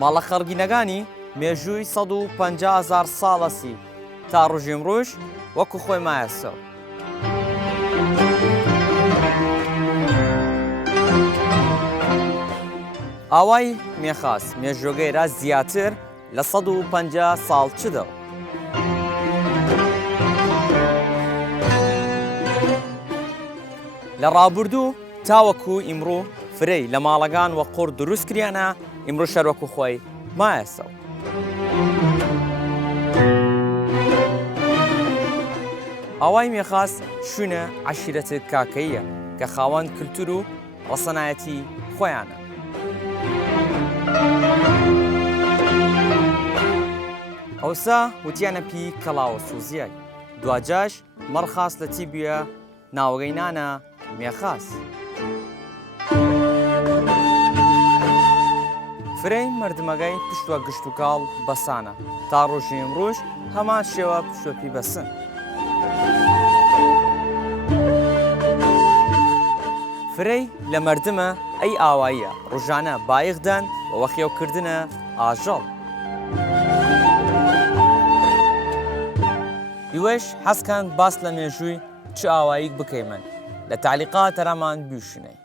ماڵە خەڵگینەکانی مێژووی 150,000 ساڵەسی تا ڕۆژی ئەمڕۆژ وەکو خۆی مایەسەوە. ئاوای مێخاس مێژووەکەیرا زیاتر لە 150 ساڵ چدەوە. لە ڕابردوو تاوەکو ئیمڕۆ فرەی لە ماڵەکان وە قوڕ دروست کریانە، ئیمڕۆ شەروەکو خۆی مایەسەوە. ئاوای مێخاس شوونە عەشیرەتێک کاکەییە کە خاوەن کلتور و ڕەسەنایەتی خۆیانە. ئەوسا وتیانە پی کەڵاوە سووزیای، دوجاش مەڕخاس لە تیبیە ناوەگەی نانە مێخاس. فرەی مردمەکەی پشتوە گشت و کاڵ بەسانە تا ڕۆژی ئەمڕۆژ هەمان شێوە پشتوەپی بەسن. فرەی لە مردمە ئەی ئاواییە ڕۆژانە بایەخدەن و وەخێوکردنە ئاژەڵ. هیوەش حەزکەن باس لە مێژووی چ ئاواییک بکەیمەن لە تعلیقات هەرامان بیشنەی.